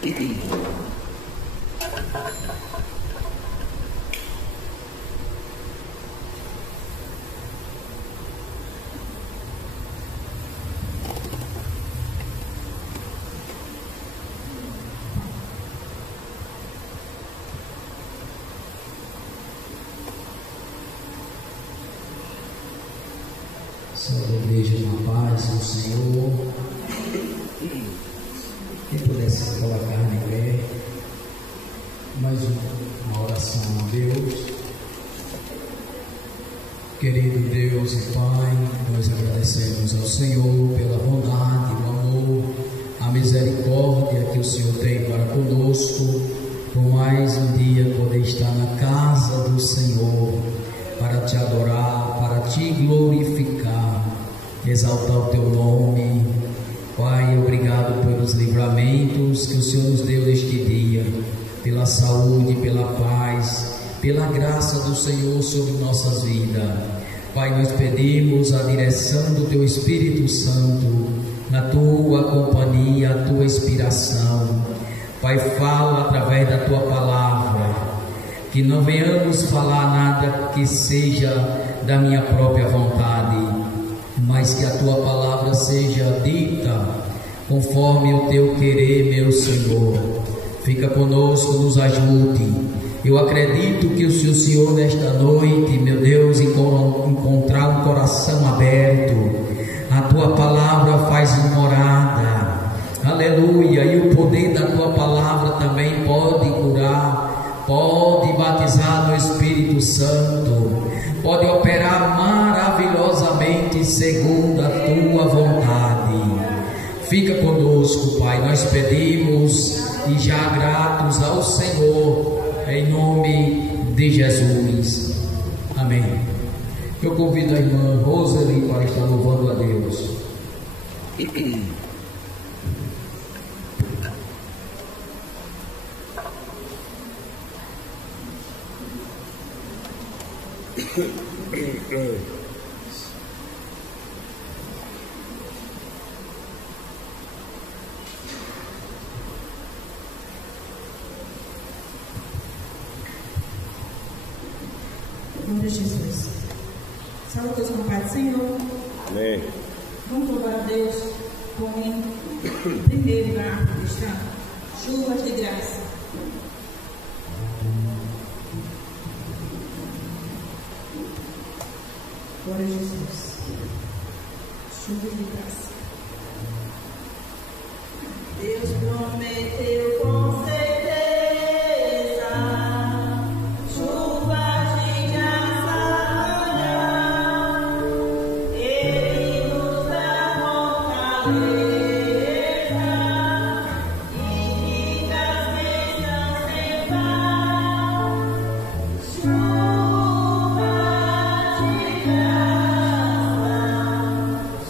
Salve a igreja na paz do Senhor. Quem pudesse se colocar em pé, mais uma oração a Deus. Querido Deus e Pai, nós agradecemos ao Senhor pela bondade, o amor, a misericórdia que o Senhor tem para conosco, por mais um dia poder estar na casa do Senhor, para te adorar, para te glorificar, exaltar o teu nome. Pai, obrigado pelos livramentos que o Senhor nos deu neste dia, pela saúde, pela paz, pela graça do Senhor sobre nossas vidas. Pai, nós pedimos a direção do teu Espírito Santo, na tua companhia, a tua inspiração. Pai, fala através da tua palavra, que não venhamos falar nada que seja da minha própria vontade, mas que a tua palavra seja dita conforme o teu querer, meu Senhor. Fica conosco, nos ajude. Eu acredito que o Senhor nesta noite, meu Deus, encontrar um coração aberto. A tua palavra faz morada, aleluia, e o poder da tua palavra também pode curar, pode batizar no Espírito Santo, pode operar maravilhosamente segundo a tua vontade. Fica conosco, Pai, nós pedimos e já gratos ao Senhor, em nome de Jesus, amém. Eu convido a irmã Roseli para estar louvando a Deus. Em nome de Jesus. Salve Deus com a paz do Senhor. Amém. Vamos louvar a Deus com em primeiro lugar esta chuva de graça. Glória a Jesus. Chuva de graça. Deus prometeu com certeza chuva de graça. Ele nos dá fortaleza.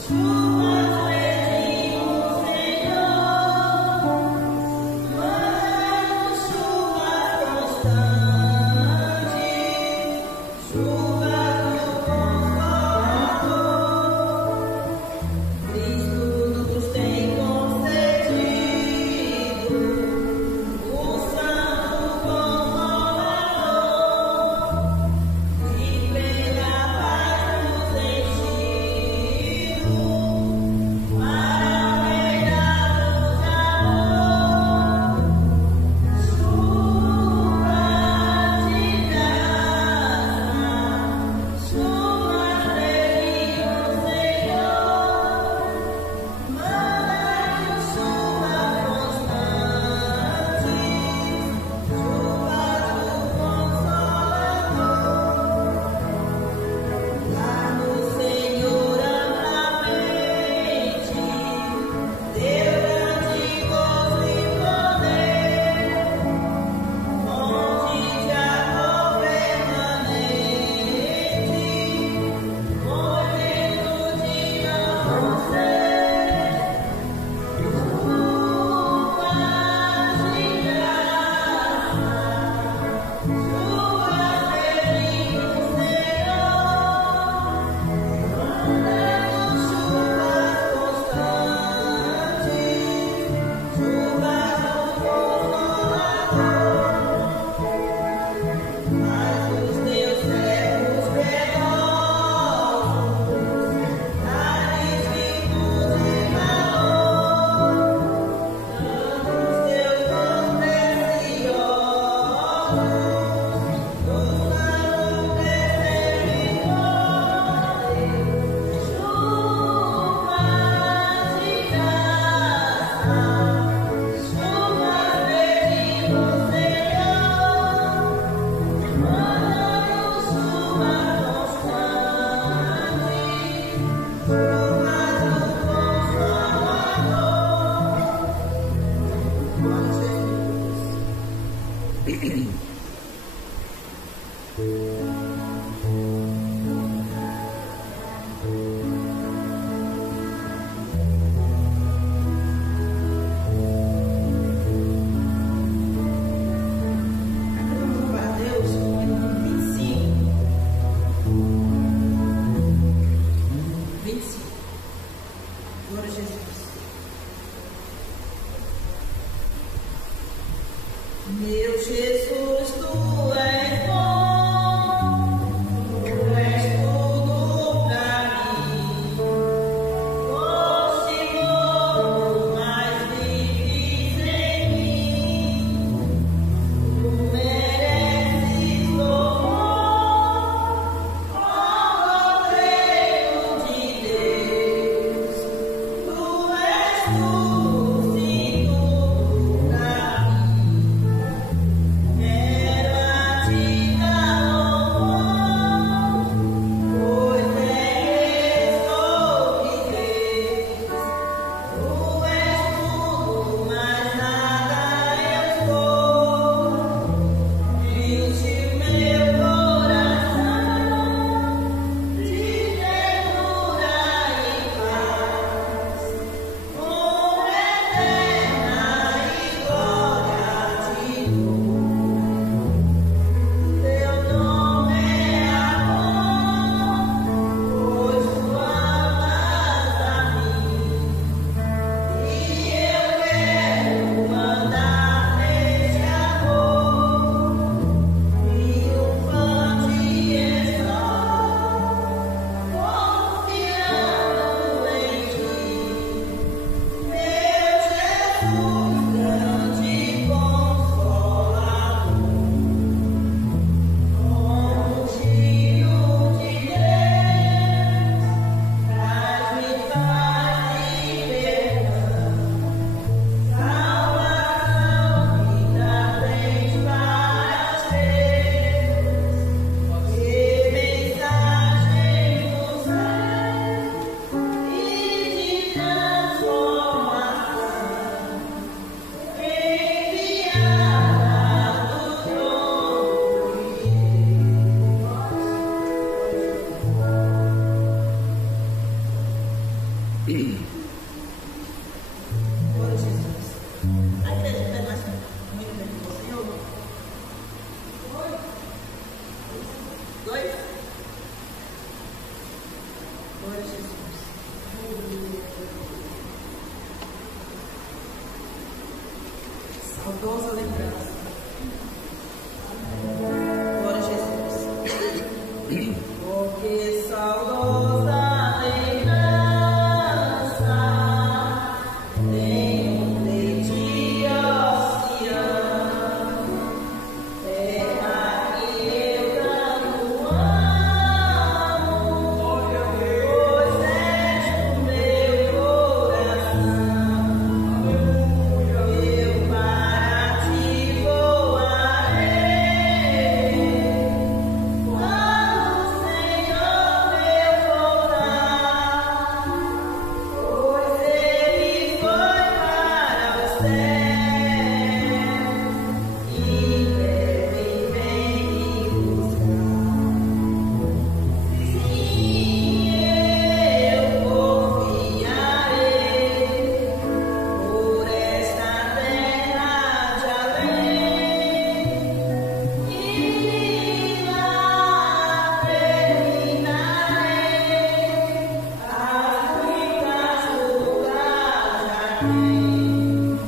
Chuva Saudosa lembrança. Glória a Jesus. Porque saudosa lembrança tenho de ti, ó Sião, terra que eu tanto amo, pois és o meu coração. Eu para ti voarei quando o Senhor meu voltar, pois Ele foi para o céu e breve vem me buscar. Sim, eu confiarei por esta terra de além, e lá terminarei as muitas lutas já tem.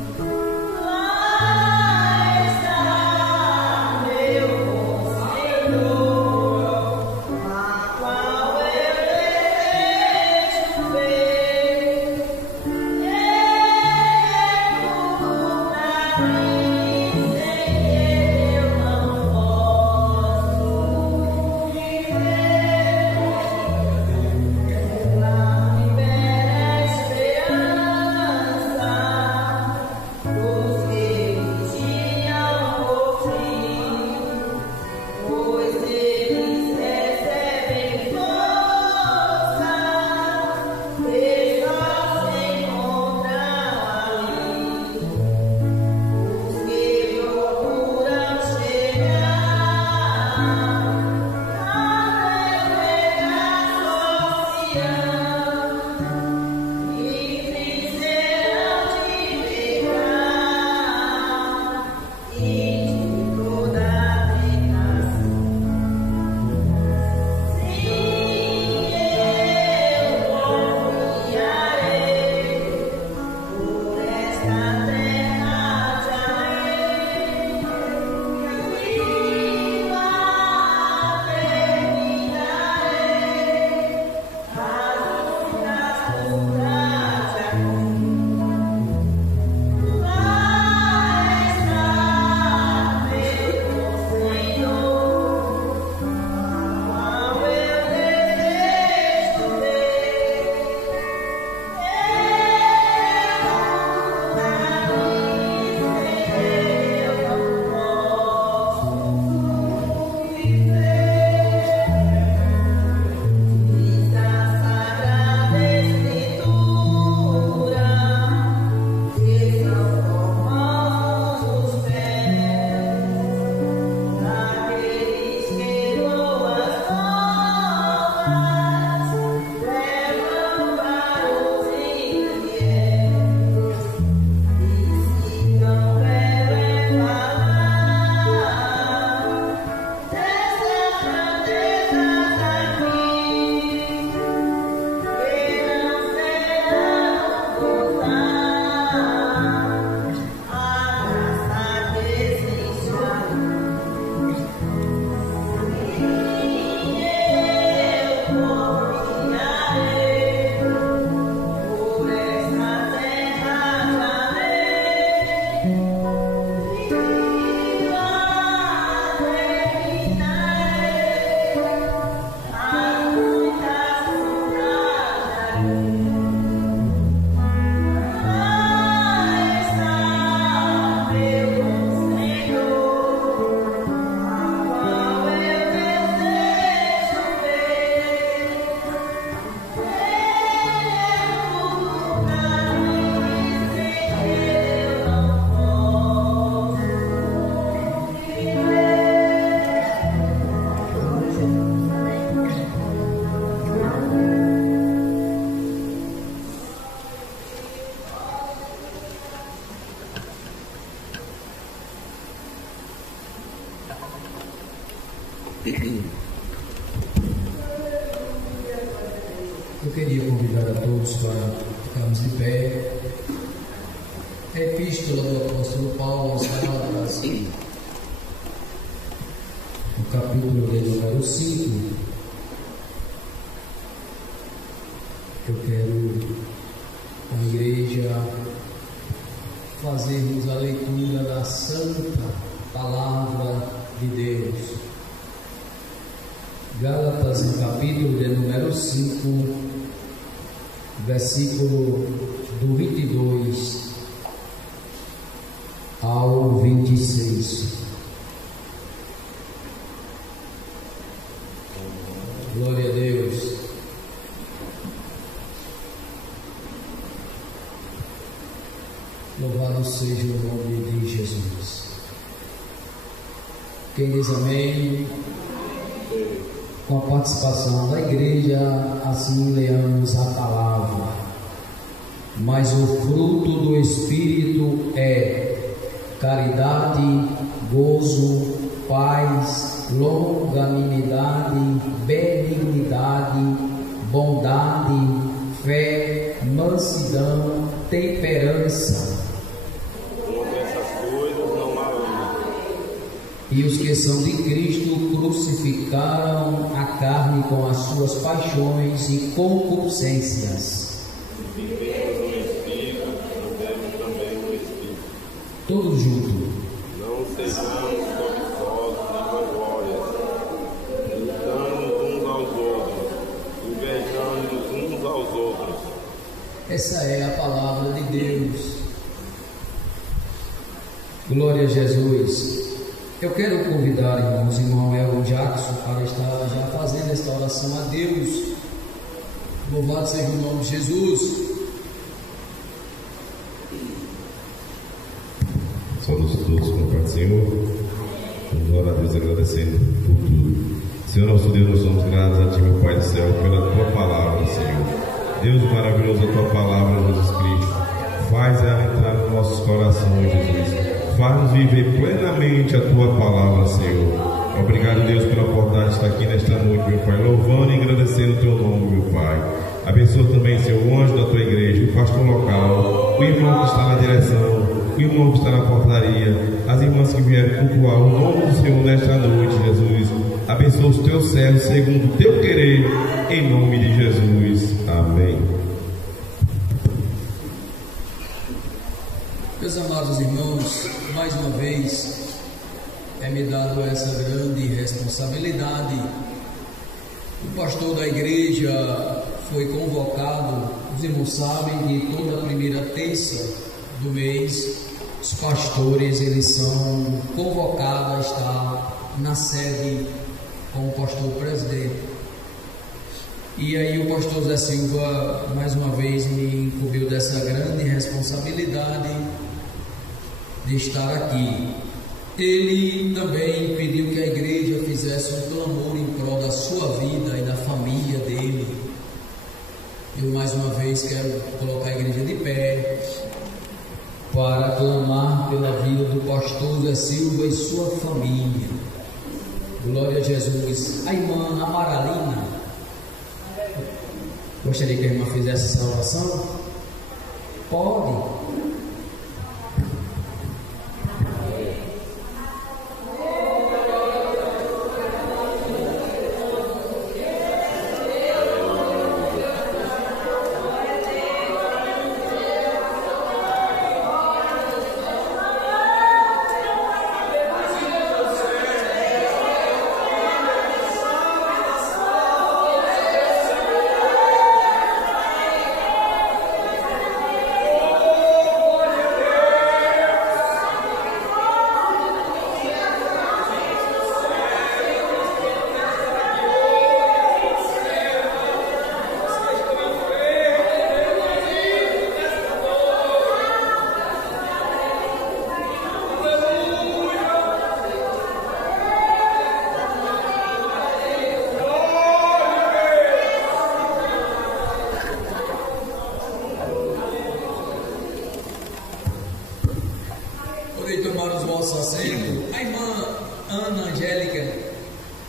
Eu queria convidar a todos para ficarmos de pé. Epístola do apóstolo Paulo aos Gálatas, no capítulo de número 5. Eu quero, com a igreja, fazermos a leitura da Santa Palavra de Deus. Gálatas, no capítulo de número 5, versículo do 22 ao 26. Glória a Deus. Louvado seja o nome de Jesus. Quem diz amém? Com a participação da igreja, assim leamos a palavra. Mas o fruto do Espírito é caridade, gozo, paz, longanimidade, benignidade, bondade, fé, mansidão, temperança. Contra essas coisas não há lei. E os que são de Cristo crucificaram a carne com as suas paixões e concupiscências. Vivemos no Espírito, andemos também no Espírito. Todos juntos. Não sejamos cobiçosos de vanglórias, lutando uns aos outros, invejando uns aos outros. Essa é a palavra de Deus. Glória a Jesus. Eu quero convidar, irmãos, irmão Elton Jackson, para estar já fazendo esta oração a Deus. Louvado seja o nome de Jesus. Somos todos com o Pai do Senhor. Vamos orar a Deus agradecendo por tudo. Senhor nosso Deus, nós somos gratos a Ti, meu Pai do céu, pela Tua palavra, Senhor. Deus maravilhoso, a Tua palavra, Jesus Cristo. Faz ela entrar nos nossos corações, Jesus. Faz-nos viver plenamente a Tua palavra, Senhor. Obrigado, Deus, pela oportunidade de estar aqui nesta noite, meu Pai, louvando e agradecendo o Teu nome, meu Pai. Abençoa também, Senhor, o anjo da Tua igreja, o pastor local, o irmão que está na direção, o irmão que está na portaria, as irmãs que vieram cultuar o nome do Senhor nesta noite, Jesus. Abençoa os Teus servos segundo o Teu querer, em nome de Jesus. Amém. Meus amados irmãos, mais uma vez é-me dado essa grande responsabilidade. O pastor da igreja foi convocado, os irmãos sabem que toda a primeira terça do mês, os pastores eles são convocados a estar na sede com o pastor presidente. E aí o pastor Zé Silva mais uma vez me incumbiu dessa grande responsabilidade de estar aqui. Ele também pediu que a igreja fizesse um clamor em prol da sua vida e da família dele. Eu mais uma vez quero colocar a igreja de pé para clamar pela vida do pastor Zé Silva e sua família. Glória a Jesus. A irmã Amaralina, gostaria que a irmã fizesse essa oração? Pode.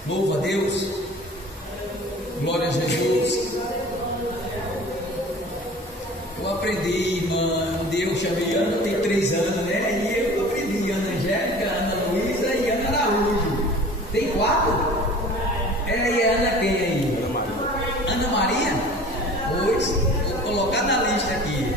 Louva a Deus. Glória a Jesus. Eu aprendi, irmã, eu chamei Ana, tem 3 anos, né? E eu aprendi Ana Angélica, Ana Luísa e Ana Araújo. Tem 4? E Ana quem aí? Ana Maria? Pois, vou colocar na lista aqui.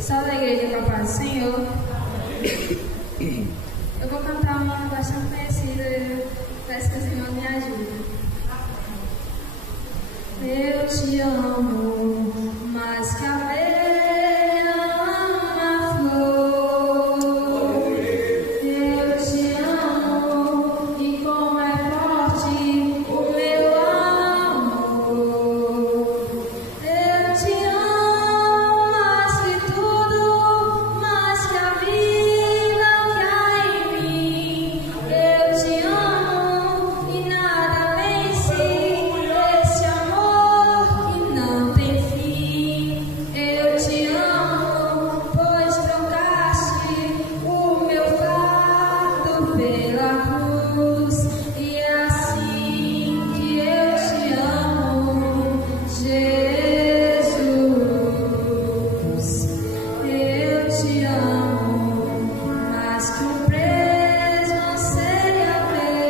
Só da igreja com a paz do Senhor. Eu vou cantar uma bastante conhecida. Eu peço que o Senhor me ajude. Eu te amo mais que a abelha ama a flor. Eu te amo e como é forte o meu amor. Eu te amo mais que tudo, mais que a vida que há em mim. Eu te amo e nada vence esse amor que não tem fim. Eu te amo, pois trocaste o meu fardo pela cruz. E é assim que eu te amo, Jesus. Eu te amo mais que um preso anseia ver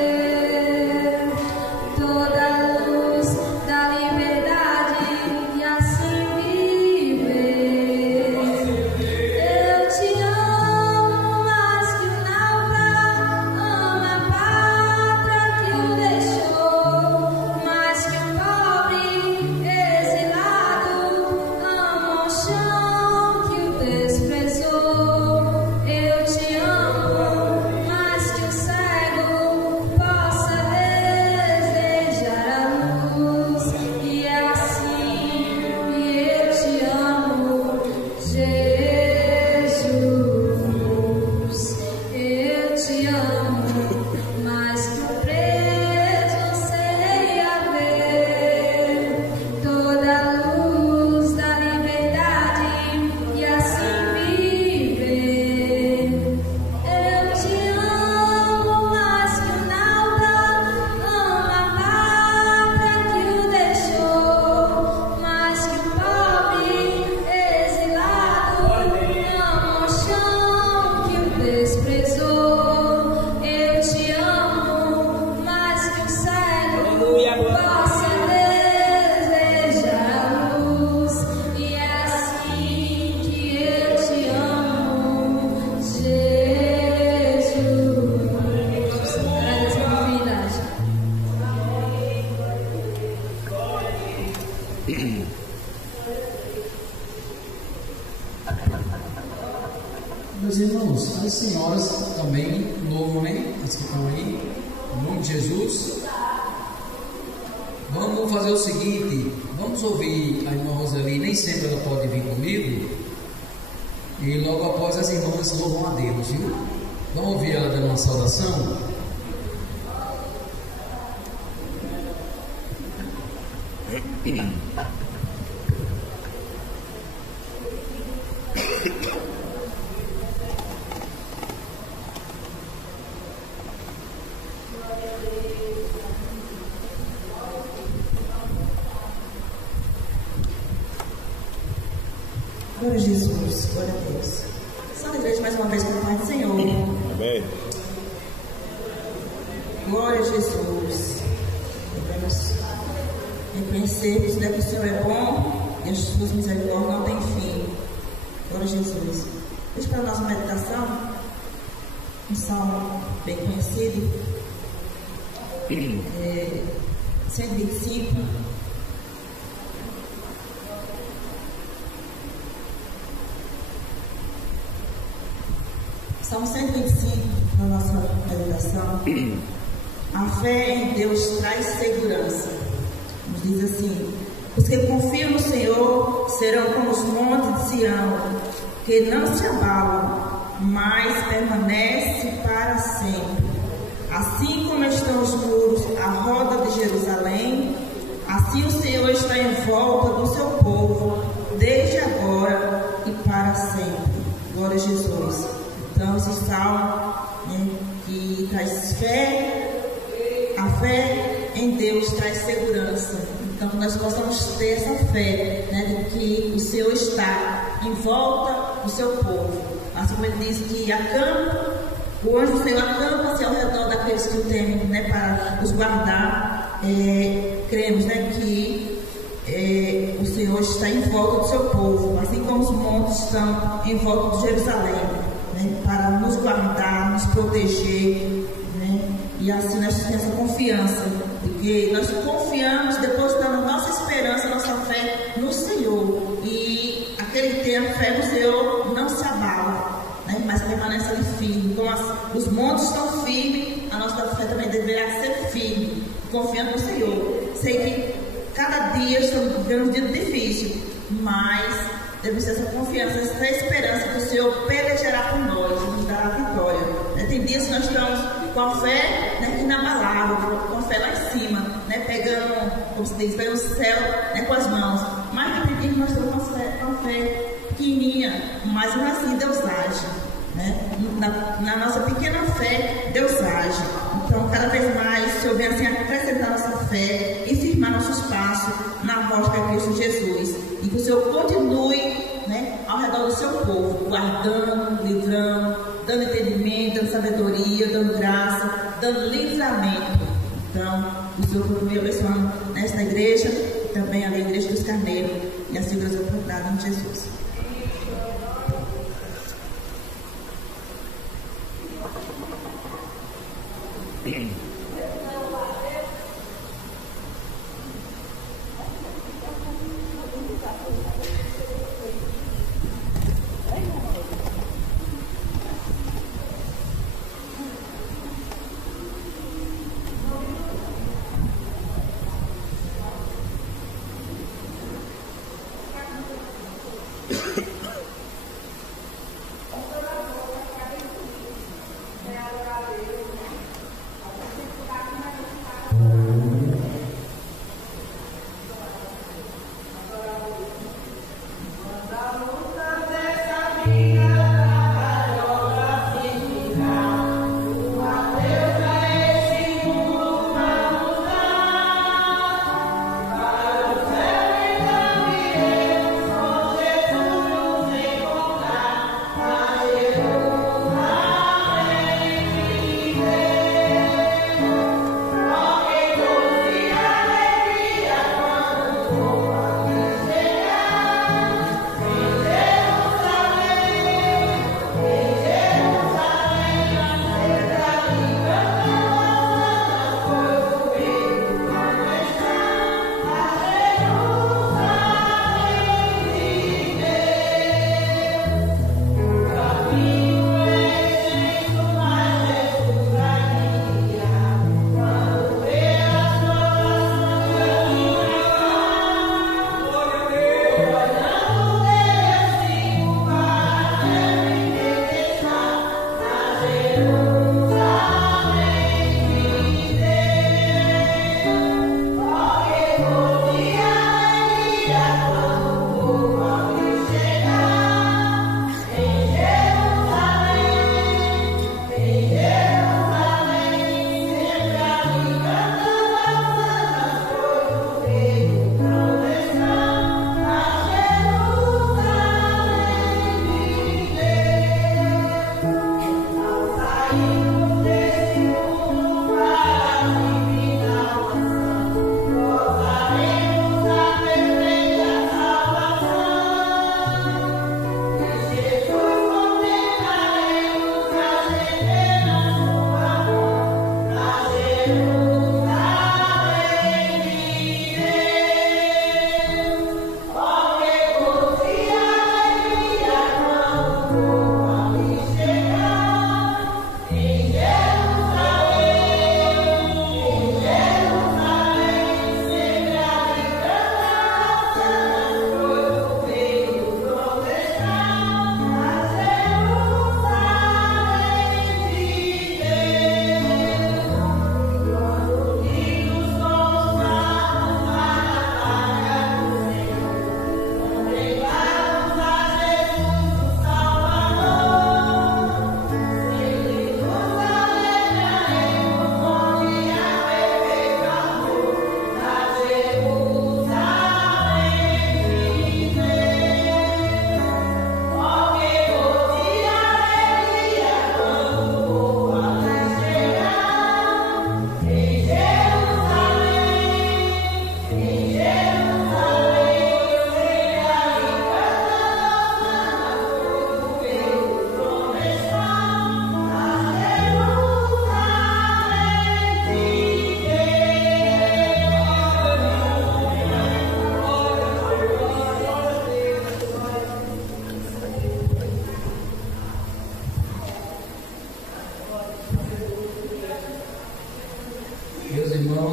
toda a luz da liberdade e assim viver. Eu te amo mais que o náufrago ama a pátria que o deixou, mais que o pobre exilado ama o chão que o desprezou. Eu te amo mais que o cego possa desejar a luz. E é assim que eu te amo, Jesus. Eu te amo mais que o preso anseia ver toda a luz da liberdade e assim viver. Eu te amo mais que o náufrago ama a pátria que o deixou, mais que o pobre exilado ama o chão que o desprezou. Eu te amo mais que o cego possa desejar a luz. E é assim que eu te amo, Jesus. Agradeço a oportunidade. Meus irmãos, as senhoras também louvam, né? As que estão aí, em nome de Jesus. Vamos fazer o seguinte, vamos ouvir a irmã Roseli, nem sempre ela pode vir comigo. E logo após as irmãs louvam a Deus, viu? Vamos ouvir ela dando uma saudação? Glória a Jesus, glória a Deus. Santa Igreja, mais uma vez, com a paz do Senhor. Amém. Glória a Jesus. Devemos reconhecermos que o Senhor é bom e as suas misericórdias não têm fim. Glória a Jesus. Hoje, para a nossa meditação, um salmo bem conhecido, 125. Salmo 125, na nossa meditação. A fé em Deus traz segurança. Nos diz assim: os que confiam no Senhor serão como os montes de Sião, que não se abalam, mas permanece para sempre. Assim como estão os muros à roda de Jerusalém, assim o Senhor está em volta do seu povo, desde agora e para sempre. Glória a Jesus. Então, esse salmo, né, que traz fé, a fé em Deus traz segurança. Então, que nós possamos ter essa fé, né, de que o Senhor está em volta do seu povo. Assim como ele diz que acampa, o anjo do Senhor acampa-se ao redor daqueles que o temem, né, para os guardar. Cremos, né, que o Senhor está em volta do seu povo, assim como os montes estão em volta de Jerusalém, né, para nos guardar, nos proteger, né, e assim nós temos essa confiança de que nós confiamos, depositamos nossa esperança, nossa fé no Senhor, e aquele que tem a fé no Senhor não se abala, né, mas permanece ali firme. Como os montes estão firmes, a nossa fé também deverá ser firme, confiando no Senhor. Sei que cada dia estamos vivendo um dia difícil, mas devemos ter essa confiança, essa esperança que o Senhor pelejará por nós, nos dará a vitória. Tem dias que nós estamos com a fé, né, inabalável, com a fé lá em cima, né, pegando, como se diz, pegando o céu, né, com as mãos. Mas tem dias que nós estamos com a fé pequenininha, mas não assim Deus age. Né? Na nossa pequena fé, Deus age. Então, cada vez mais, o Senhor vem assim acrescentar nossa fé e firmar nossos passos na rocha que é Cristo Jesus. E que o Senhor continue, né, ao redor do seu povo, guardando, livrando, dando entendimento, dando sabedoria, dando graça, dando livramento. Então, o Senhor continue abençoando nesta igreja e também a igreja dos Carneiros e as figuras oportunadas em Jesus.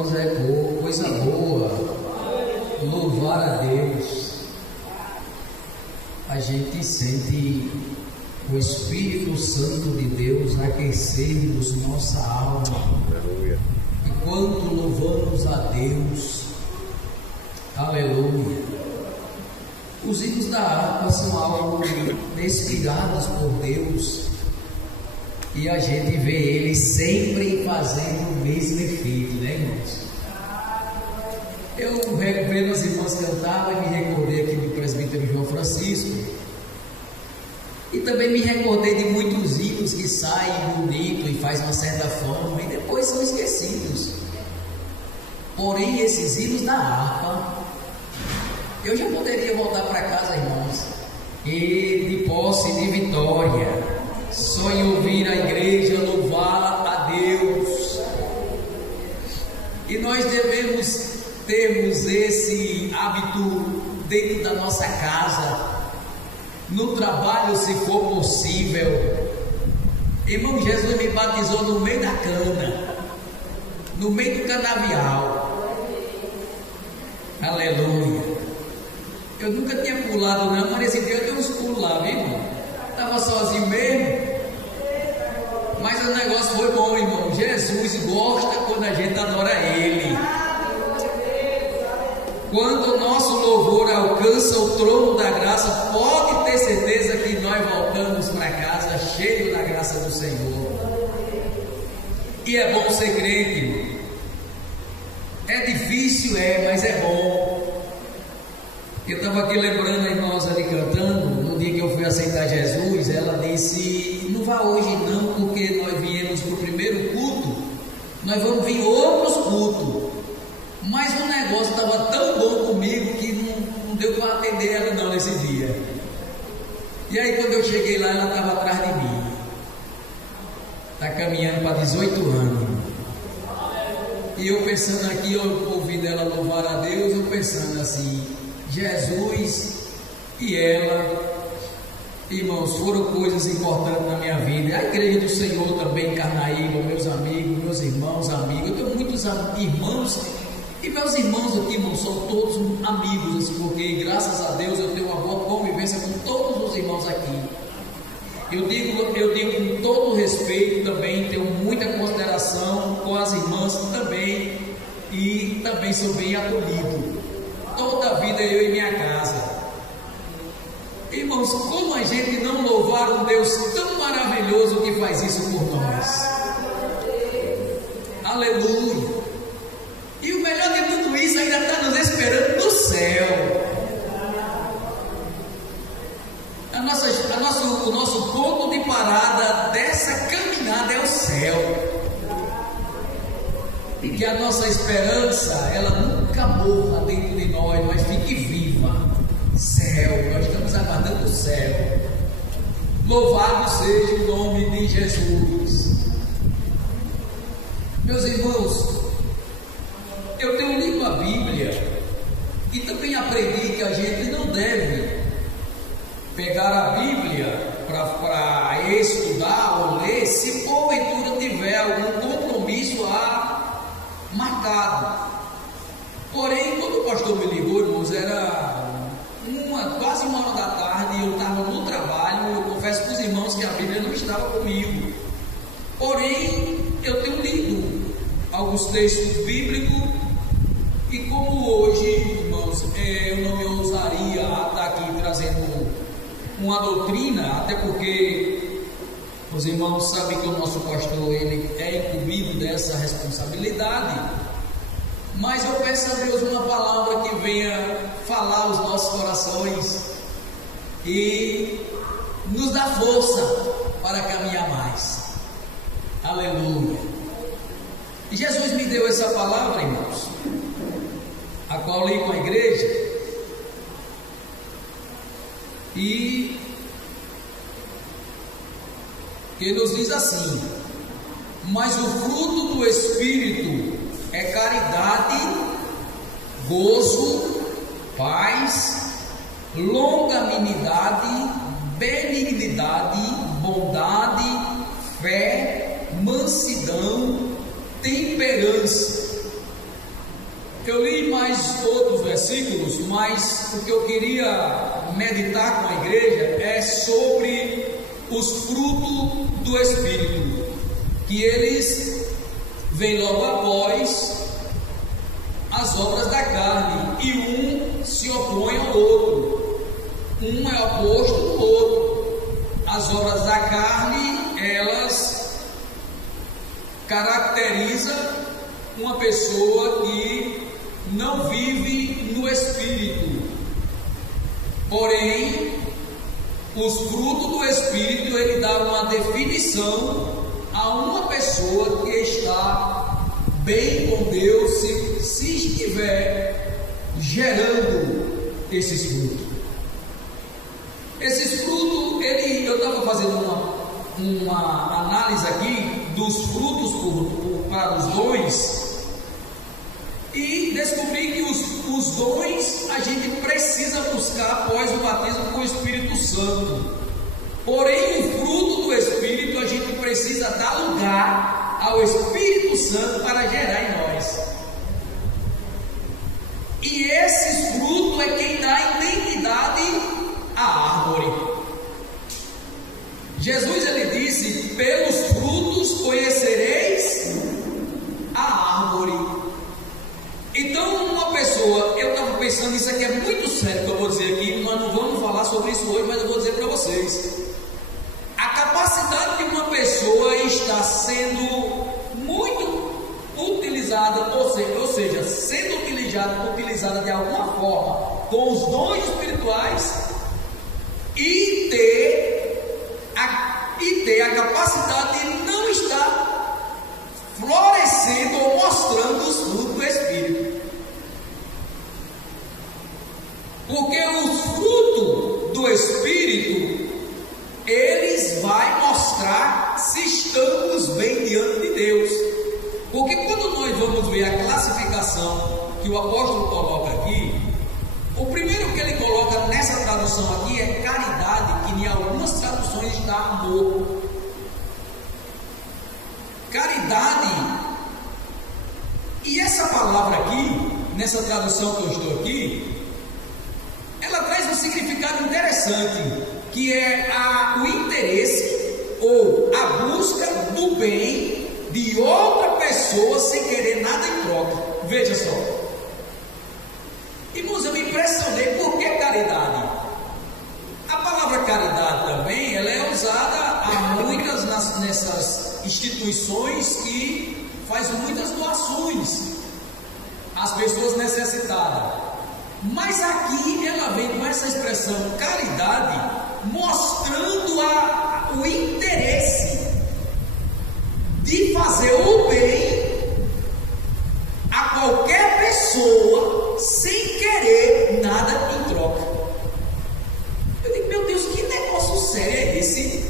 irmãos, é coisa boa louvar a Deus. A gente sente o Espírito Santo de Deus aquecer-nos nossa alma. Aleluia. Enquanto louvamos a Deus, aleluia. Os hinos da harpa são algo inspirados por Deus, e a gente vê eles sempre fazendo o mesmo efeito, né, irmãos? Eu vendo as irmãs cantavam e me recordei aqui do presbítero João Francisco, e também me recordei de muitos hinos que saem bonito e faz uma certa fama e depois são esquecidos. Porém, esses hinos da harpa, eu já poderia voltar para casa, irmãos, e de posse de vitória, só em ouvir a igreja louvar a Deus. E nós devemos termos esse hábito dentro da nossa casa, no trabalho, se for possível. Irmão, Jesus me batizou no meio da cana, no meio do canavial. Aleluia. Eu nunca tinha pulado não, mas nesse dia eu dei uns pulos lá, viu, irmão? Estava sozinho mesmo, mas o negócio foi bom, irmão. Jesus gosta quando a gente adora Ele. Quando o nosso louvor alcança o trono da graça, pode ter certeza que nós voltamos para casa cheio da graça do Senhor. E é bom ser crente, irmão. É difícil, mas é bom. Eu estava aqui lembrando a irmã ali cantando, no dia que eu fui aceitar Jesus, ela disse: não vá hoje não, porque nós viemos para o primeiro culto, nós vamos vir outros cultos. Mas o negócio estava tão bom comigo que não deu para atender ela não nesse dia. E aí quando eu cheguei lá, ela estava atrás de mim. Está caminhando para 18 anos. E eu pensando aqui, eu ouvindo ela louvar a Deus, eu pensando assim, Jesus e ela, irmãos, foram coisas importantes na minha vida. A igreja do Senhor também, Carnaíba, meus amigos, meus irmãos, amigos. Eu tenho muitos irmãos. E meus irmãos aqui, irmãos, são todos amigos, assim, porque graças a Deus eu tenho uma boa convivência com todos os irmãos aqui. Eu digo com todo respeito também, tenho muita consideração com as irmãs também, e também sou bem acolhido. Toda a vida eu em minha casa. Irmãos, como a gente não louvar um Deus tão maravilhoso que faz isso por nós? Aleluia! E o melhor de tudo isso ainda está nos esperando no céu. O nosso ponto de parada dessa caminhada é o céu. E que a nossa esperança, ela nunca morra dentro de nós, mas fique viva. Céu, nós estamos aguardando o céu. Louvado seja o nome de Jesus. Meus irmãos, eu tenho lido a Bíblia e também aprendi que a gente não deve pegar a Bíblia para estudar ou ler se porventura tiver algum compromisso marcado. Porém, quando o pastor me ligou, irmãos, era quase 1 hora da tarde e eu estava no trabalho. Eu confesso para os irmãos que a Bíblia não estava comigo. Porém, eu tenho lido alguns textos bíblicos. E como hoje, irmãos, eu não me ousaria estar aqui trazendo uma doutrina, até porque os irmãos sabem que o nosso pastor, ele é incumbido dessa responsabilidade, mas eu peço a Deus uma palavra que venha falar aos nossos corações e nos dá força para caminhar mais. Aleluia! E Jesus me deu essa palavra, irmãos, a qual li com a igreja, e que nos diz assim: mas o fruto do Espírito é caridade, gozo, paz, longanimidade, benignidade, bondade, fé, mansidão, temperança. Eu li mais outros versículos, mas o que eu queria meditar com a igreja é sobre os frutos do Espírito, que eles vêm logo após as obras da carne, e um se opõe ao outro, um é oposto do outro. As obras da carne, elas caracterizam uma pessoa que não vive no Espírito. Porém, os frutos do Espírito, ele dá uma definição a uma pessoa que está bem com Deus, se estiver gerando esses frutos. Esses frutos, eu estava fazendo uma análise aqui dos frutos para os dons, e descobri que os dons a gente precisa buscar após o batismo com o Espírito Santo. Porém, o fruto do Espírito a gente precisa dar lugar ao Espírito Santo para gerar em nós. E esse fruto é quem dá identidade à árvore. Jesus, ele disse: pelos frutos conhecereis a árvore. Então, uma pessoa, eu estava pensando, isso aqui é muito sério que eu vou dizer aqui, nós não vamos falar sobre isso hoje, mas eu vou dizer para vocês. A capacidade de uma pessoa está sendo muito utilizada, ou seja, sendo utilizada de alguma forma com os dons espirituais, e ter a capacidade de não estar florescendo ou mostrando os frutos do Espírito. Porque os frutos do Espírito, eles vão mostrar se estamos bem diante de Deus. Porque quando nós vamos ver a classificação que o apóstolo coloca aqui, o primeiro que ele coloca nessa tradução aqui é caridade, que em algumas traduções está amor. Caridade, e essa palavra aqui, nessa tradução que eu estou aqui, ela traz um significado interessante, que é o interesse ou a busca do bem de outra pessoa sem querer nada em troca. Veja só, irmãos, eu me impressionei. Por que caridade? A palavra caridade também, ela é usada há muitas nessas instituições que fazem muitas doações às pessoas necessitadas. Mas aqui ela vem com essa expressão caridade, mostrando o interesse de fazer o bem a qualquer pessoa sem querer nada em troca. Eu digo, meu Deus, que negócio sério é esse?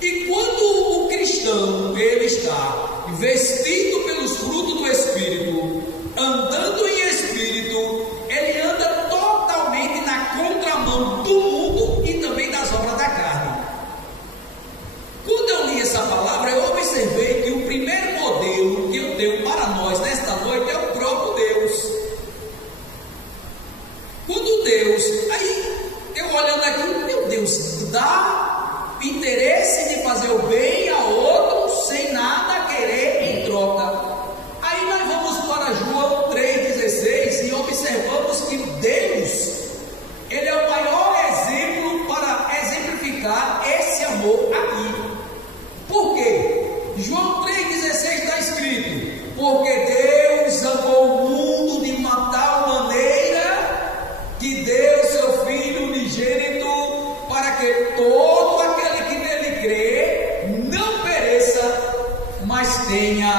E quando o cristão, ele está vestido pelos frutos do Espírito, andando em Espírito, ele anda totalmente na contramão do mundo e também das obras da carne. Quando eu li essa palavra, eu observei que o primeiro modelo que eu tenho para nós nesta noite é o próprio Deus. Quando Deus, aí eu olhando aqui, meu Deus, dá interesse de fazer o bem a outro sem nada querer em troca. Aí nós vamos para João 3,16 e observamos que Deus, ele é o maior exemplo para exemplificar esse amor aqui. Por quê? João 3,16 está escrito: porque Deus amou o mundo de uma tal maneira que deu seu Filho unigênito, para que todo aquele que nele crê não pereça, mas tenha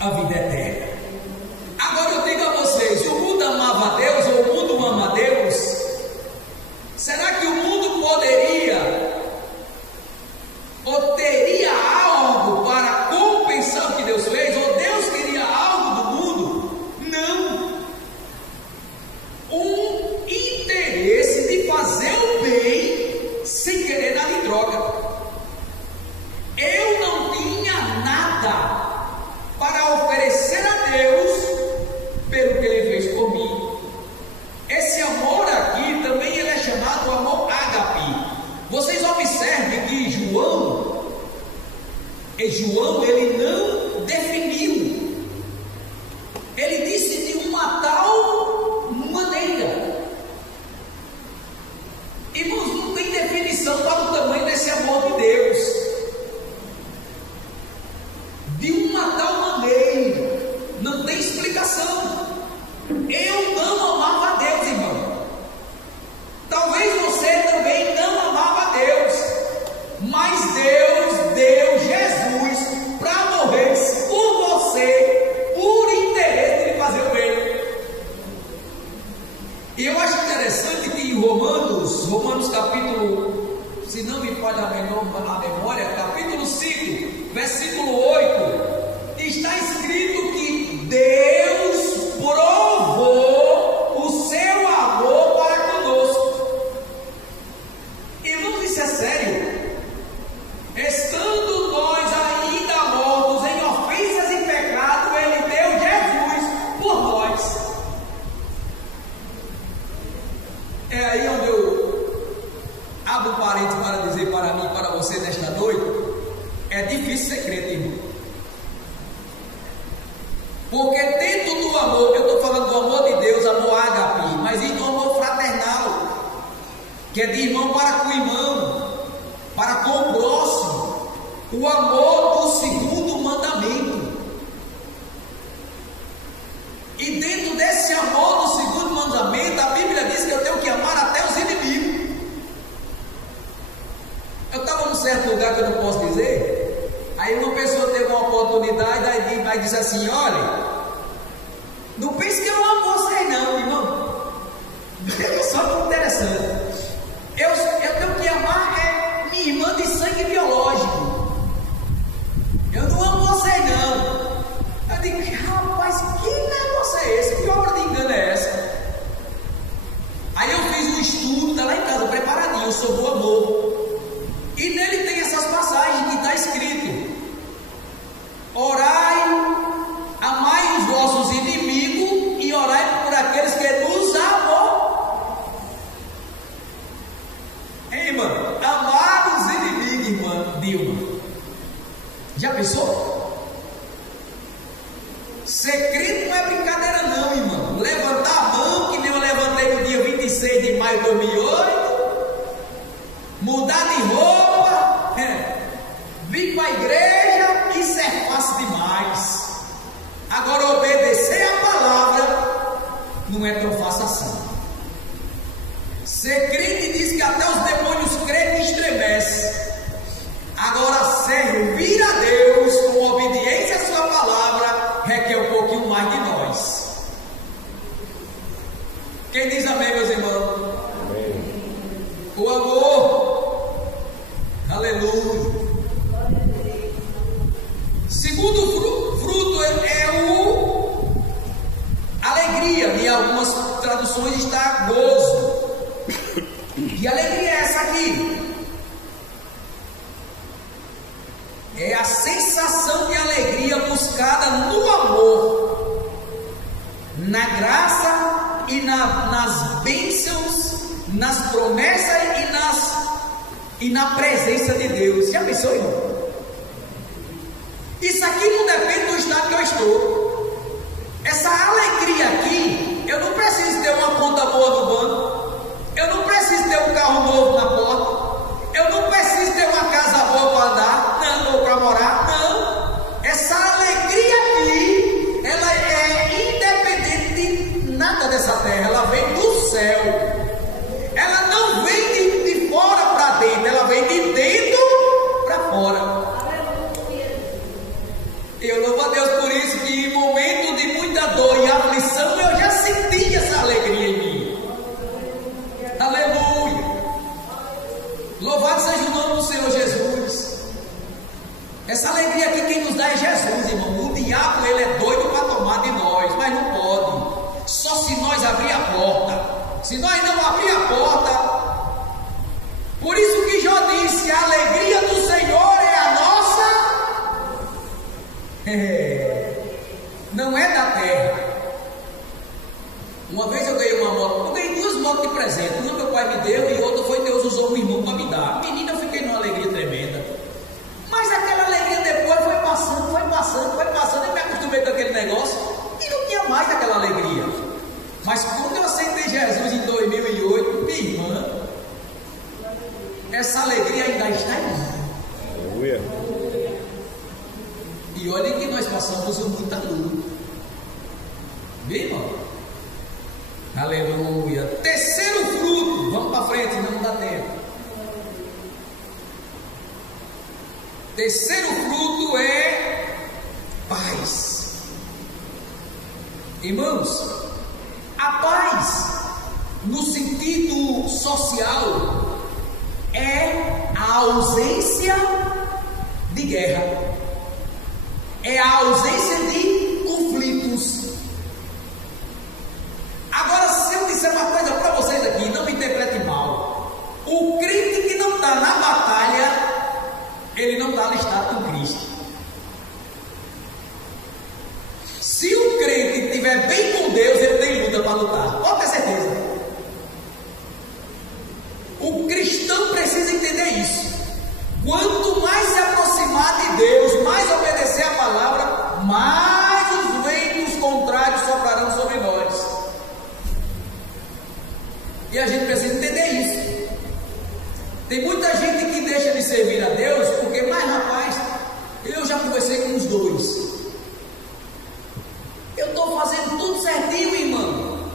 a vida eterna. Agora eu digo a vocês, o mundo amava a Deus ou o mundo ama a Deus? Será que o mundo poderia ou teria algo para compensar o que Deus fez? Ou Deus queria algo do mundo? Não. Um interesse de fazer o bem sem querer nada em troca. Eu não tinha nada para oferecer a Deus E João, ele não definiu. Ele disse de uma tal maneira. Irmãos, não tem definição para o tamanho desse amor de Deus. De uma tal maneira, não tem explicação. Eu não amava a Deus, irmão. Talvez você também não amava a Deus, mas Deus deu Jesus para morrer por você, por interesse de fazer o bem. E eu acho interessante que em Romanos capítulo, se não me falha a memória, capítulo 5, versículo 8, está escrito que Deus provou o seu amor para conosco. Irmãos, isso é sério. Estando nós ainda mortos em ofensas e pecado, Ele deu Jesus por nós. É aí onde eu abro parênteses para dizer para mim e para você nesta noite: é difícil ser crente, irmão. Porque dentro do amor, eu estou falando do amor de Deus, amor ágape, mas existe um amor fraternal, que é de irmão para com irmão, para com o próximo, o amor do segundo mandamento. E dentro desse amor do segundo mandamento, a Bíblia diz que eu tenho que amar até os inimigos. Eu estava num certo lugar que eu não posso dizer. Aí uma pessoa teve uma oportunidade, aí disse assim: olha, não pense que eu não amo vocês não, irmão. Veja só que interessante. Eu tenho que amar minha irmã de sangue biológico. Eu não amo vocês não. Eu digo: rapaz, que negócio é esse? Que obra de engano é essa? Aí eu fiz um estudo, está lá em casa, preparadinho, sobre o amor. E nele tem essas passagens que está escrito: orai, amai os vossos inimigos e orai por aqueles que nos amam. Ei, irmã, amar os inimigos, irmã Dilma. Já pensou? Ser crente não é brincadeira não, irmão. Levantar a mão, que nem eu levantei no dia 26 de maio de 2008. Mudar de roupa, vir para a igreja, isso é fácil demais. Agora, obedecer a palavra não é tão fácil assim. Ser crente diz que até os demônios creem e estremecem. Agora, servir a Deus com obediência à sua palavra requer um pouquinho mais de nós. Quem diz amém, meus irmãos? Amém. O amor, aleluia. Segundo fruto é o alegria. Em algumas traduções está gozo. Que alegria é essa aqui? É a sensação de alegria buscada no amor, na graça e nas bênçãos, nas promessas e na presença de Deus. Já pensou, irmão? Isso aqui não depende do estado que eu estou. Essa alegria aqui, eu não preciso ter uma conta boa no banco, eu não preciso ter um carro novo na porta, eu não preciso ter uma casa boa para andar, não, ou para morar, não. Essa alegria aqui, ela é independente de nada dessa terra, ela vem do céu. Ela não vem de fora para dentro, ela vem de dentro para fora. Eu louvo a Deus por isso, que em momento de muita dor e aflição eu já senti essa alegria em mim. Aleluia. Louvado seja o nome do Senhor Jesus. Essa alegria aqui quem nos dá é Jesus, irmão. O diabo, ele é doido para tomar de nós, mas não pode. Só se nós abrir a porta. Se nós não abrir a porta. Por isso que Jó disse: a alegria do Senhor é a nossa. Não é da terra. Uma vez eu ganhei uma moto, eu ganhei 2 motos de presente. Uma meu pai me deu e outra foi Deus usou um irmão para me dar. Menina, eu fiquei numa alegria tremenda. Mas aquela alegria depois Aleluia. E olha que nós passamos muita luta. Bem, irmão? Aleluia. Terceiro fruto. Vamos para frente, não dá tempo. Terceiro fruto é paz. Irmãos, a paz, no sentido social, é a ausência de guerra, é a ausência de conflitos. Agora, se eu disser uma coisa para vocês aqui, não me interpretem mal. O crente que não está na batalha, ele não está alistado com Cristo. Se o crente estiver bem com Deus, ele tem luta para lutar, pode ter certeza. O cristão precisa entender isso. Quanto mais se aproximar de Deus, mais obedecer a palavra, mais os ventos contrários soprarão sobre nós. E a gente precisa entender isso. Tem muita gente que deixa de servir a Deus porque, mas rapaz, eu já conversei com os dois. Eu estou fazendo tudo certinho, irmão.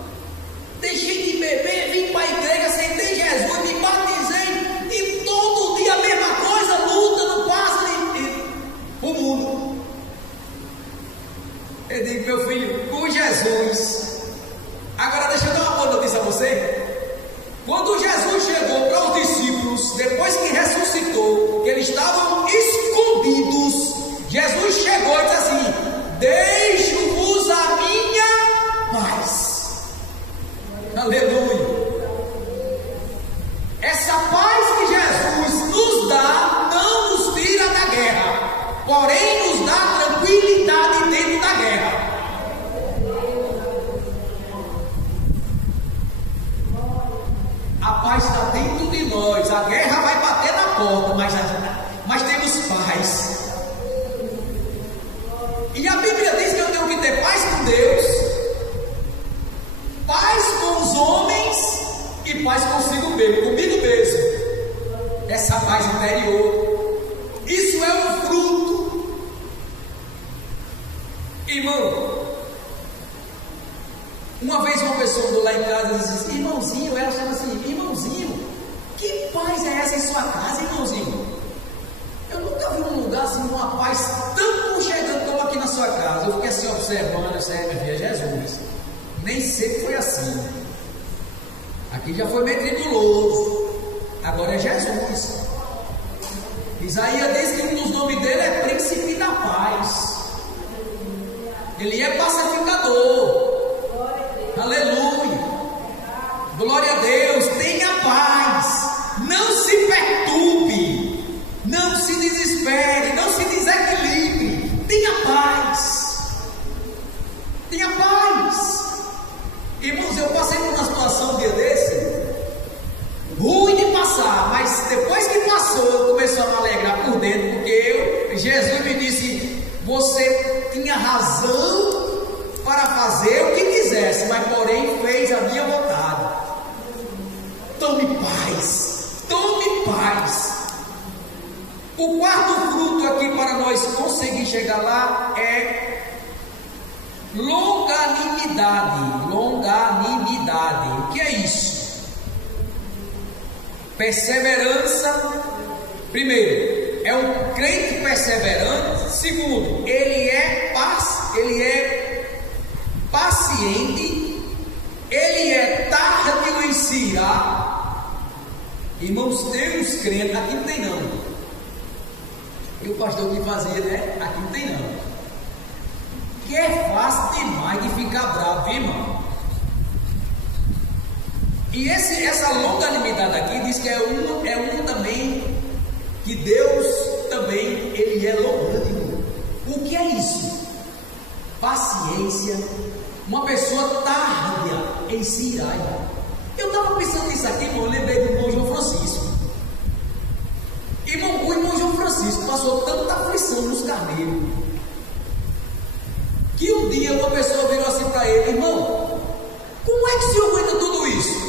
Deixei de beber, vim para a igreja, aceitei Jesus, me batizei e todo dia a mesma coisa, luta, não passa o mundo. Eu digo, meu filho, com Jesus. Agora deixa eu dar uma boa notícia a você. Quando Jesus chegou para os discípulos, depois que ressuscitou, que eles estavam escondidos, Jesus chegou e disse assim: deixo-vos a minha paz. Aleluia. Essa paz que Jesus nos dá, não nos tira da guerra, porém nos dá tranquilidade dentro da guerra. A paz está dentro de nós. A guerra vai bater na porta, mas temos paz. E a Bíblia diz que eu tenho que ter paz com Deus, paz com os homens e paz consigo mesmo, comigo mesmo. Essa paz interior, isso é um fruto. Irmão, uma vez uma pessoa andou lá em casa e disse assim: irmãozinho, ela chama assim: irmãozinho, que paz é essa em sua casa, irmãozinho? Eu nunca vi um lugar assim, uma paz tão chegando como aqui na sua casa. Eu fiquei assim observando, eu sei, minha filha, é Jesus. Nem sempre foi assim. Aqui já foi meio tribuloso, agora é Jesus. Isaías diz que um dos nomes dele é Príncipe da Paz. Ele é pacificador. Aleluia, glória a Deus. Tenha paz, não se perturbe, não se desespere, não se desequilibre. Tenha paz, tenha paz. Irmãos, eu passei por uma situação um dia desse, ruim de passar, mas depois que passou, eu comecei a me alegrar por dentro, porque Jesus me disse: você tinha razão para fazer o que quisesse, mas porém fez a minha vontade. Tome paz, tome paz. O quarto fruto aqui para nós conseguir chegar lá é longanimidade. Longanimidade, o que é isso? Perseverança. Primeiro, é um crente perseverante. Segundo, ele é paciente, ele é tardio em se irar. Irmãos, tem uns crentes, aqui não tem não. E o pastor que fazia, né? Aqui não tem não. Que é fácil demais de ficar bravo, irmão. E essa longanimidade aqui diz que é um também, que Deus também, ele é longânimo. O que é isso? Paciência. Uma pessoa tardia em se irar. Eu estava pensando nisso aqui, irmão, eu lembrei do irmão João Francisco. Irmão, o irmão João Francisco passou tanta aflição nos carneiros, que um dia uma pessoa virou assim para ele: irmão, como é que o senhor aguenta tudo isso?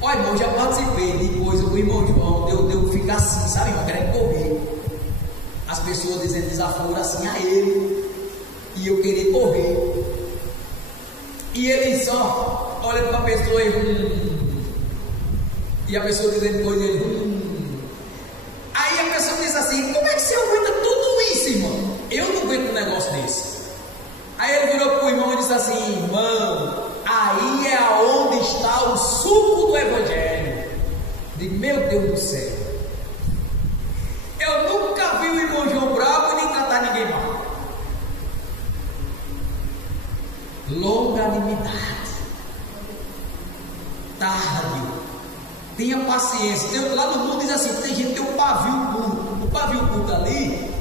Olha, irmão, já participei de coisa com o irmão João, de eu ficar assim, sabe, irmão, querendo as pessoas dizendo desaforo assim a ele, e eu queria correr, e ele só olhando para a pessoa e a pessoa dizendo coisa dele, aí a pessoa diz assim: como é que você aguenta tudo isso, irmão? Eu não aguento um negócio desse. Aí ele virou para o irmão e disse assim: irmão, aí é aonde está o suco do evangelho. Digo, meu Deus do céu, eu nunca vi o irmão João bravo nem tratar ninguém mal. Longanimidade, tarde, tenha paciência. Lá no mundo diz assim: tem gente que tem um pavio curto. O pavio curto ali,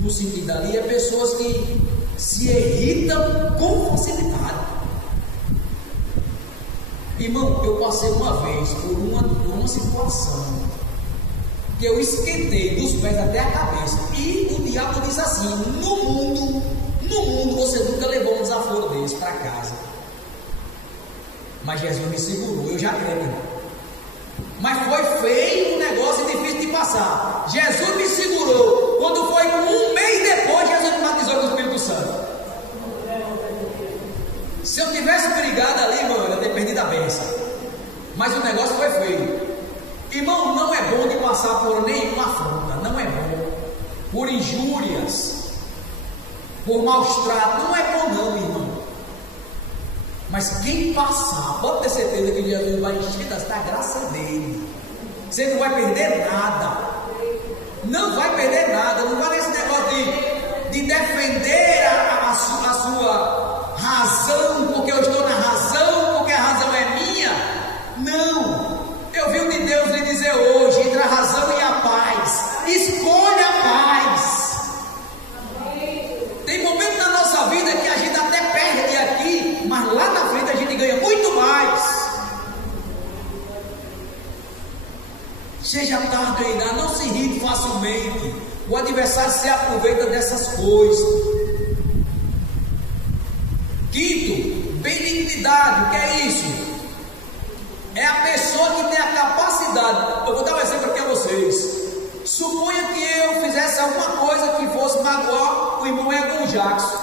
no sentido ali, é pessoas que se irritam com facilidade. Irmão, eu passei uma vez por uma situação que eu esquentei dos pés até a cabeça, e o diabo disse assim: no mundo você nunca levou um desaforo desse para casa. Mas Jesus me segurou, eu já creio. Mas foi feio, um negócio difícil de passar. Jesus me segurou. Quando foi um mês depois, Jesus me batizou com o Espírito Santo. Se eu tivesse brigado ali, irmão, eu ia ter perdido a bênção. Mas o negócio foi feio. Irmão, não é bom de passar por nenhuma afronta. Não é bom. Por injúrias, por maus tratos. Não é bom não, irmão. Mas quem passar, pode ter certeza que Jesus vai encher da graça dele. Você não vai perder nada. Não vai perder nada. Não vai nesse negócio de defender a sua razão, porque eu estou na razão, porque a razão é minha. Não. Eu vi o de Deus lhe dizer hoje: entre a razão e a paz, escolha a paz. Tem momentos na nossa vida que a gente até perde aqui, mas lá na frente a gente ganha muito mais. Seja tarde ainda, não se irrite facilmente. O adversário se aproveita dessas coisas. Quinto, benignidade. O que é isso? É a pessoa que tem a capacidade. Eu vou dar um exemplo aqui a vocês. Suponha que eu fizesse alguma coisa que fosse magoar o irmão Egon Jackson.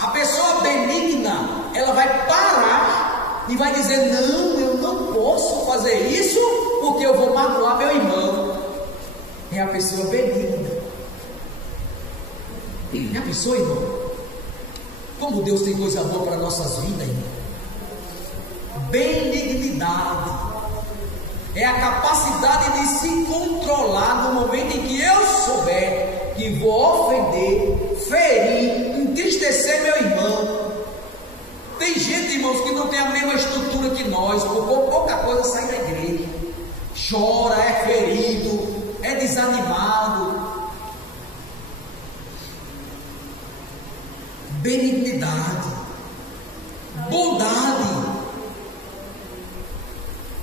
A pessoa benigna, ela vai parar e vai dizer: não, eu não posso fazer isso, porque eu vou magoar meu irmão. É a pessoa benigna. É a pessoa, irmão. Como Deus tem coisa boa para nossas vidas, irmão. Benignidade é a capacidade de se controlar no momento em que eu souber que vou ofender, ferir, entristecer meu irmão. Tem gente, irmãos, que não tem a mesma estrutura que nós, por pouca coisa sai da igreja, chora, é ferido, é desanimado. Benignidade, bondade.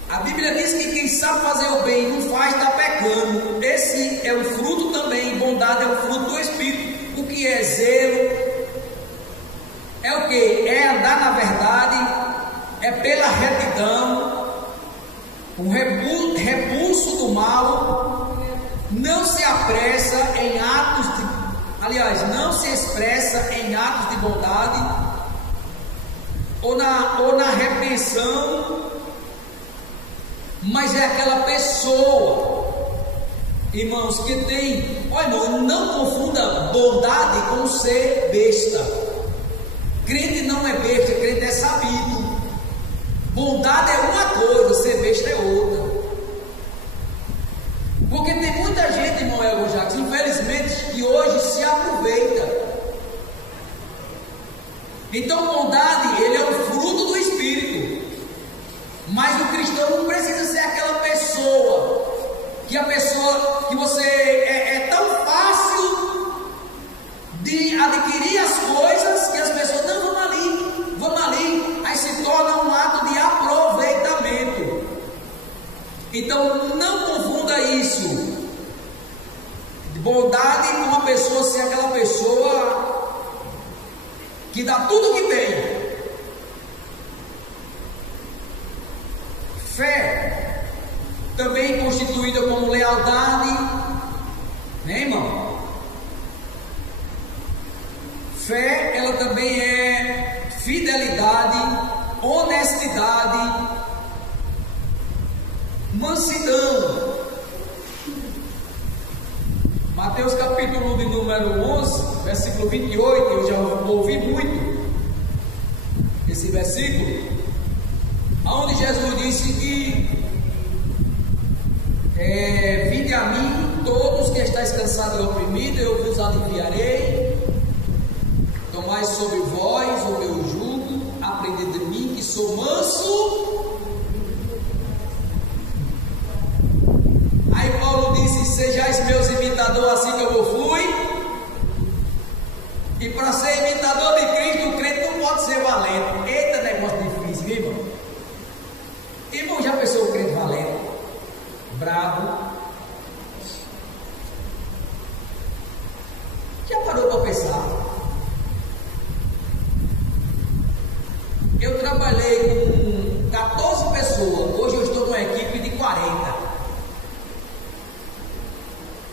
A Bíblia diz que quem sabe fazer o bem e não faz, está pecando. Esse é o fruto também. Bondade é o fruto do Espírito. O que é zelo? É o que? É andar na verdade, é pela retidão, o repulso do mal, não se apressa em atos de, aliás, não se expressa em atos de bondade, ou na repreensão, mas é aquela pessoa, irmãos, que tem, olha, irmão, não confunda bondade com ser besta. Crente não é besta, crente é sabido. Bondade é uma coisa, ser besta é outra. Porque tem muita gente, irmão Elgo Jacques, infelizmente, que hoje se aproveita. Então, bondade, ele é o fruto do Espírito. Mas o cristão não precisa ser aquela pessoa que você é tão fácil de adquirir as coisas que as pessoas não vamos ali, aí se torna um ato de aproveitamento. Então não confunda isso, bondade com uma pessoa ser aquela pessoa que dá tudo que tem. Fé também constituída como lealdade, né, irmão? Fé, ela também é fidelidade, honestidade, mansidão. Mateus capítulo de número 11, versículo 28, eu já ouvi muito esse versículo, onde Jesus disse que vinde a mim todos que estáis cansados e oprimidos, eu vos aliviarei. Tomai sobre vós o meu jugo, aprendei de mim que sou manso. Aí Paulo disse: sejais meus imitadores, assim como eu fui. E para ser imitador de Cristo, o crente não pode ser valente. Eita, negócio difícil, viu, irmão? Irmão, já pensou o crente valente? Bravo? Já parou para pensar? Eu trabalhei com 14 pessoas, hoje eu estou numa equipe de 40.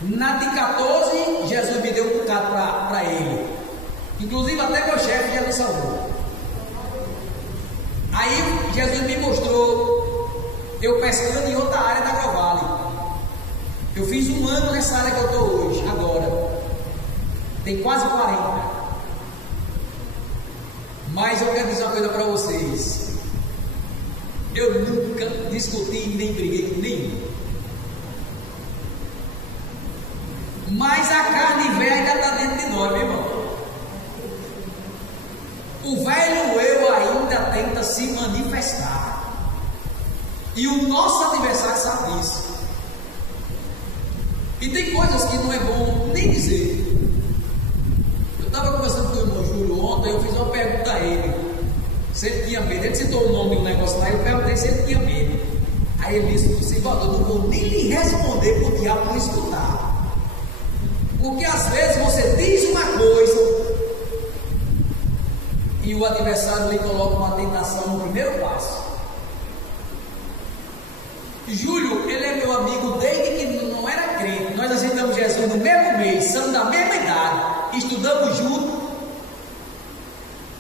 Na de 14, Jesus me deu um bocado para ele. Inclusive até meu chefe já me salvou. Aí Jesus me mostrou eu pescando em outra área da Agrovale. Eu fiz 1 ano nessa área que eu estou hoje, agora. Tem quase 40. Mas eu quero dizer uma coisa para vocês. Eu nunca discuti nem briguei com nenhum. Mas a carne velha ainda está dentro de nós, meu irmão. O velho eu ainda tenta se manifestar. E o nosso adversário sabe disso. E tem coisas que não é bom nem dizer. Eu estava conversando com o irmão Júlio ontem, eu fiz uma pergunta a ele. Se ele tinha medo. Ele citou o nome do negócio lá, eu perguntei se ele tinha medo. Aí ele disse: Silvador, não vou nem lhe responder para o diabo não escutar. Porque às vezes você diz uma coisa e o adversário lhe coloca uma tentação no primeiro passo. Júlio, ele é meu amigo desde que não era crente. Nós aceitamos Jesus no mesmo mês, somos da mesma idade, estudamos juntos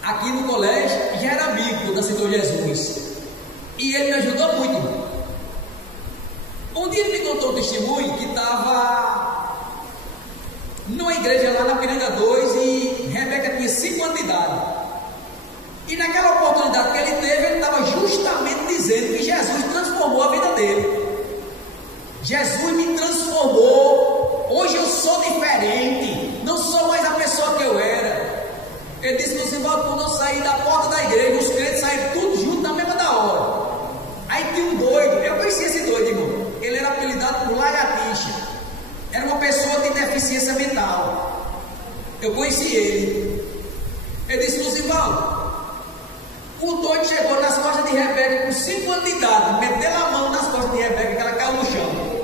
aqui no colégio, já era amigo quando aceitou Jesus. E ele me ajudou muito. Um dia ele me contou um testemunho que estava numa igreja lá na Piranga 2 e Rebeca tinha 5 anos de idade. E naquela oportunidade que ele teve, ele estava justamente dizendo que Jesus transformou a vida dele. Jesus me transformou. Hoje eu sou diferente. Não sou mais a pessoa que eu era. Ele disse que quando eu saí da porta da igreja, os crentes saíram tudo junto na mesma da hora. Aí tinha um doido. Eu conheci esse doido, irmão. Ele era apelidado por Lagartixa. Era uma pessoa de deficiência mental. Eu conheci ele. Ele disse: Lucivaldo, o doido chegou nas costas de Rebeca com 5 anos de idade, meteu a mão nas costas de Rebeca, que ela caiu no chão.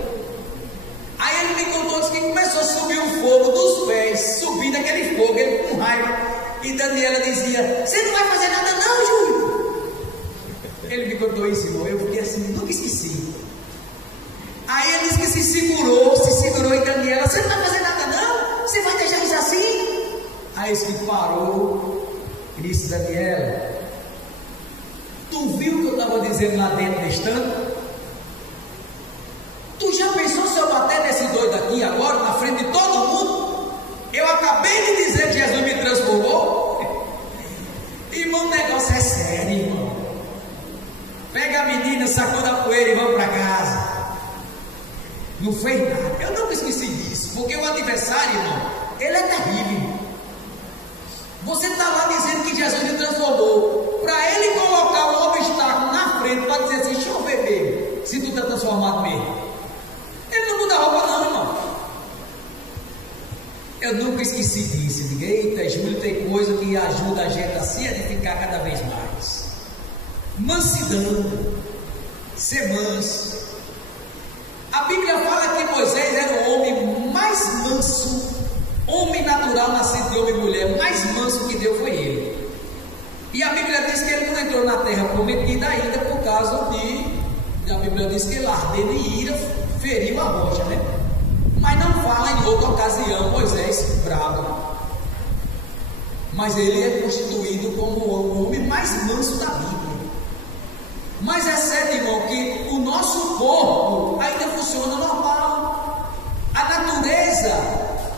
Aí ele me contou, disse que começou a subir o fogo dos pés, subindo aquele fogo, ele com raiva. E Daniela dizia: você não vai fazer nada não, Júlio? Ele me contou isso, irmão. Eu fiquei assim, nunca esqueci. Aí ele disse que se segurou em Daniela: você não vai fazer nada não? Você vai deixar isso assim? Aí ele disse que parou e disse: Daniela, tu viu o que eu estava dizendo lá dentro desse tanto? Tu já pensou se eu bater nesse doido aqui agora, na frente de todo mundo? Eu acabei de dizer que Jesus me transformou. Irmão, o negócio é sério, irmão. Pega a menina, sacuda a poeira e vamos para casa. Não fez nada. Eu nunca esqueci disso, porque o adversário, irmão, ele é terrível. Você está lá dizendo que Jesus me transformou, para ele colocar um obstáculo na frente para dizer assim: deixa eu ver mesmo, se tu está transformado mesmo. Ele não muda a roupa não, irmão. Eu nunca esqueci disso. Digo: eita, Júlio, tem coisa que ajuda a gente a se edificar cada vez mais. Mansidão, ser manso. A Bíblia fala que Moisés era o homem mais manso, homem natural, nascido de homem e mulher, mais manso que Deus foi ele. E a Bíblia diz que ele não entrou na terra prometida ainda por causa de... A Bíblia diz que ele, ardendo em ira, feriu a rocha, né? Mas não fala em outra ocasião Moisés bravo. mas ele é constituído como o homem mais manso da Bíblia. Mas é certo, irmão, que o nosso corpo ainda funciona normal. A natureza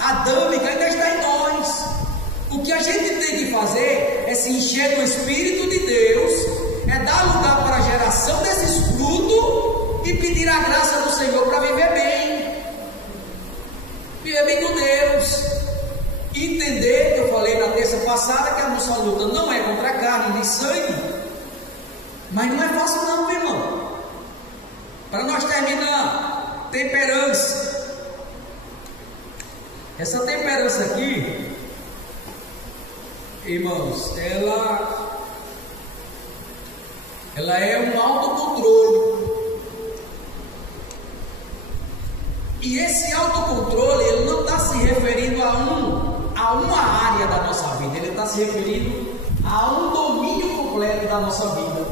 adâmica ainda está em nós. O que a gente tem que fazer é se encher do Espírito de Deus, é dar lugar para a geração desses frutos e pedir a graça do Senhor para viver bem. Viver bem com Deus. Entender, que eu falei na terça passada, que a nossa luta não é contra a carne nem sangue, mas não é fácil não, meu irmão. Para nós terminar, temperança. Essa temperança aqui, irmãos, ela é um autocontrole. E esse autocontrole, ele não está se referindo a uma área da nossa vida, ele está se referindo a um domínio completo da nossa vida.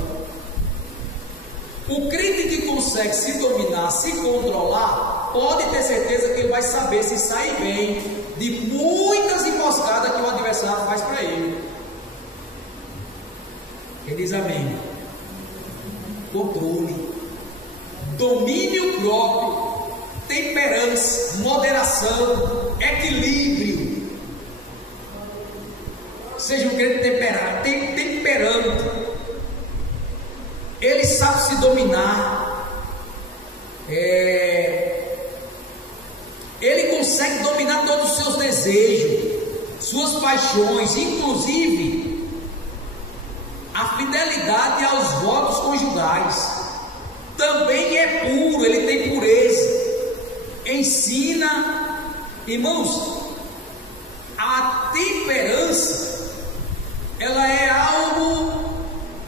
O crente que consegue se dominar, se controlar, pode ter certeza que ele vai saber se sair bem de muitas emboscadas que o adversário faz para ele. Ele diz amém. Controle, domínio próprio, temperança, moderação, equilíbrio. Seja um crente temperante. Ele sabe se dominar. Ele consegue dominar todos os seus desejos, suas paixões, inclusive a fidelidade aos votos conjugais. Também é puro, ele tem pureza. Ensina, irmãos, a temperança, ela é algo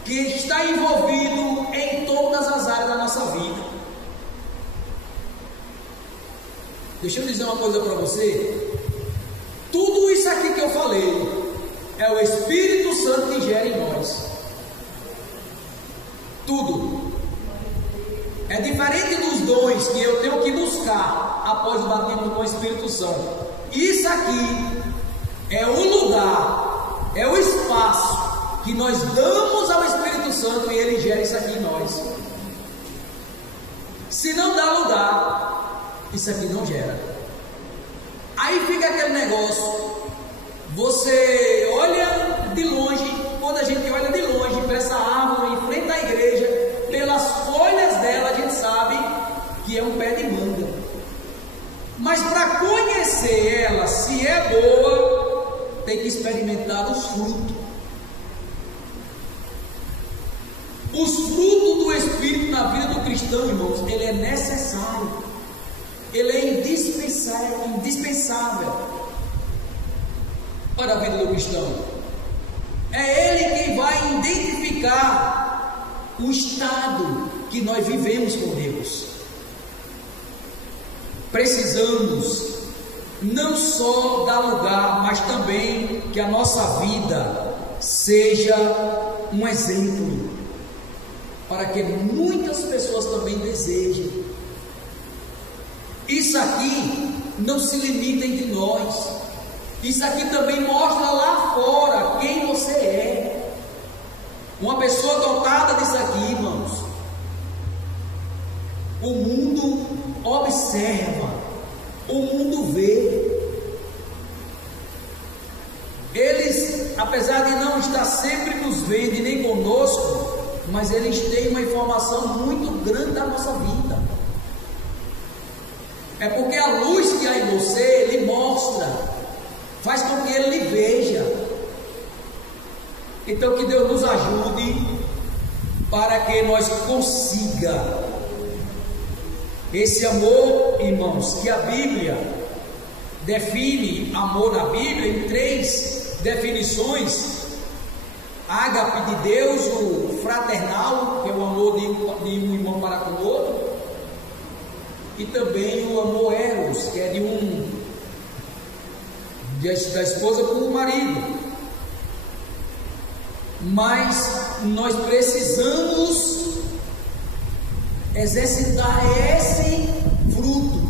que está envolvido em todas as áreas da nossa vida. Deixa eu dizer uma coisa para você. Tudo isso aqui que eu falei é o Espírito Santo que gera em nós. Tudo. É diferente dos dons que eu tenho que buscar após o batismo com o Espírito Santo. Isso aqui é o lugar, é o espaço que nós damos ao Espírito Santo e ele gera isso aqui em nós. Se não dá lugar, isso aqui não gera. Aí fica aquele negócio. Você olha de longe, quando a gente olha de longe para essa árvore em frente à igreja, pelas folhas dela a gente sabe que é um pé de manga. Mas para conhecer ela, se é boa, tem que experimentar os frutos. Os frutos do Espírito na vida do cristão, irmãos, ele é necessário. Ele é indispensável para a vida do cristão. É ele quem vai identificar o estado que nós vivemos com Deus. Precisamos não só dar lugar, mas também que a nossa vida seja um exemplo, para que muitas pessoas também desejem. Isso aqui não se limita entre nós. Isso aqui também mostra lá fora quem você é. Uma pessoa dotada disso aqui, irmãos, o mundo observa, o mundo vê. Eles, apesar de não estar sempre nos vendo e nem conosco, mas eles têm uma informação muito grande da nossa vida. É porque a luz que há em você, ele mostra, faz com que ele lhe veja. Então que Deus nos ajude para que nós consiga esse amor, irmãos, que a Bíblia define amor na Bíblia em 3 definições: ágape de Deus, o fraternal, que é o amor de um irmão para com o outro, e também o amor eros, que é da esposa com o marido. Mas nós precisamos exercitar esse fruto,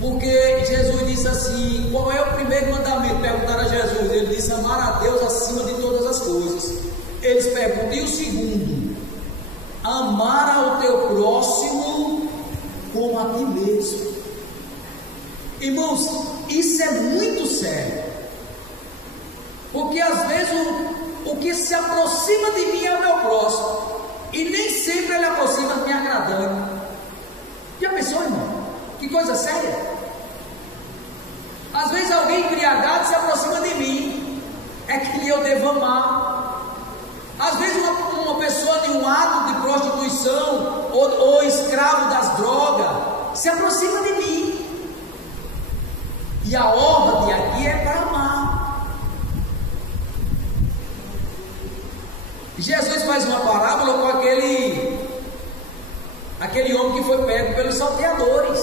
porque Jesus disse assim: qual é o primeiro mandamento? Perguntaram a Jesus. ele disse amar a Deus acima de todas as coisas. Eles perguntam, e o segundo? Amar ao teu próximo como a ti mesmo. Irmãos, isso é muito sério, porque às vezes o que se aproxima de mim é o meu próximo, e nem sempre ele aproxima me agradando. Já pensou, irmão? Que coisa séria. Às vezes alguém embriagado se aproxima de mim, é que eu devo amar. Às vezes uma pessoa de um ato de prostituição ou escravo das drogas se aproxima de mim, e a ordem aqui é para amar. Jesus faz uma parábola com aquele homem que foi pego pelos salteadores.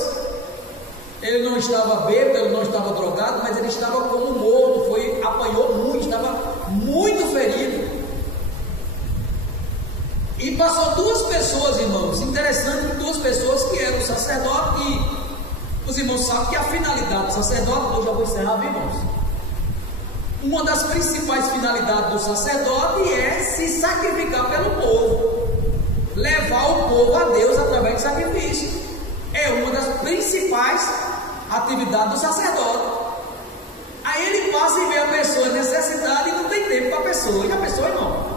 Ele não estava bêbado, ele não estava drogado, mas ele estava como morto, apanhou muito, estava muito ferido. E passou duas pessoas, irmãos, interessante, duas pessoas que eram sacerdote, e os irmãos sabem que a finalidade do sacerdote, eu já vou encerrar, irmãos. Uma das principais finalidades do sacerdote é se sacrificar pelo povo, levar o povo a Deus através de sacrifício. É uma das principais atividades do sacerdote. Aí ele passa e vê a pessoa em necessidade e não tem tempo para a pessoa. E a pessoa, irmão?